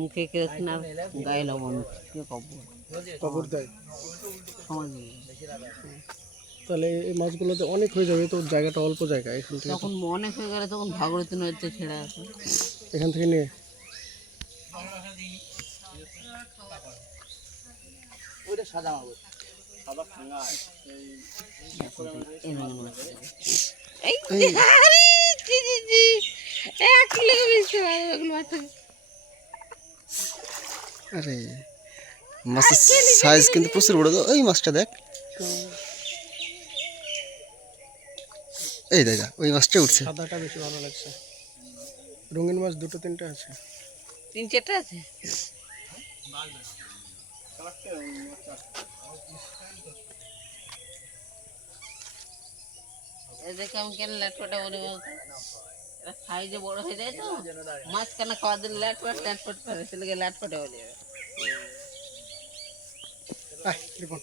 মুখে কেস না গায়ে লবণ কবর দেয়। সমাজ তাহলে এই মাছগুলোতে অনেক হয়ে যাবে, তো জায়গাটা অল্প জায়গা, এখান থেকে তখন অনেক হয়ে গেলে তখন ভাগরতী নদীতে ছেড়ে আসে। এখান থেকে নিয়ে আরে মাছের সাইজ কিন্তু প্রচুর বড়। ওই মাছটা দেখ, এই দেখা ওই মাছটা উঠছে। সাদাটা বেশি ভালো লাগছে, রঙিন মাছ দুটো তিনটে আছে, 3-4টা আছে। দেখে আমি কেন ল্যাটপটা বলে বলতো, এরা সাইজে বড় হয়ে যায় তো, মাঝখানে খাওয়া দিলে ল্যাটপট ল্যাটপট করে, সেটাকে ল্যাটপটে বলে। আয় রিপন